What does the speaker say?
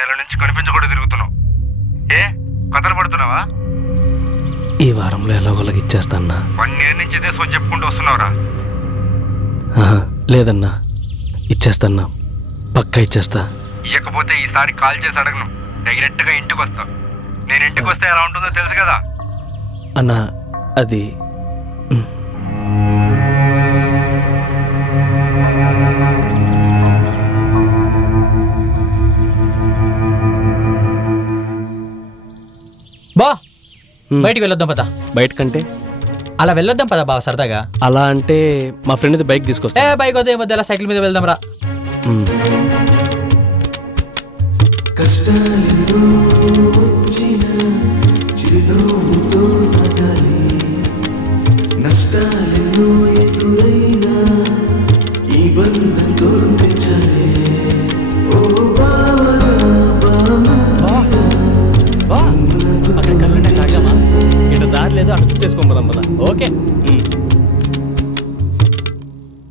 నెల నుంచి కనిపించకుండా తిరుగుతున్నావు. ఏ కథలు పడుతున్నావా? ఈ వారంలో ఎలాగోలాగా ఇచ్చేస్తాన్నా. 1 year నుంచి ఇదే సో చెప్పుకుంటూ వస్తున్నావురా. లేదన్నా, ఇచ్చేస్తాన్నా, పక్కా ఇచ్చేస్తా. ఇవ్వకపోతే ఈసారి కాల్ చేసి అడగను, డైరెక్ట్గా ఇంటికి వస్తా. నేను ఇంటికి వస్తే ఎలా ఉంటుందో తెలుసు కదా. అన్నా అది బా బయటికి వెళ్ళొద్దాం పదా. బయటకంటే అలా వెళ్ళొద్దాం పదా బావ సరదాగా. అలా అంటే మా ఫ్రెండ్ బైక్ తీసుకొస్తా. బైక్ వద్ద మధ్య అలా సైకిల్ మీద వెళ్దాం రా. కష్టాలెన్నో వచ్చిన చిరునవ్వుతో సాగాలి, నష్టాలెన్నో ఎదురైనా ఈ బంధంతో ఉండించాలి. ఓ బావరా దారి లేదు, అటు చేసుకోమదాం కదా. ఓకే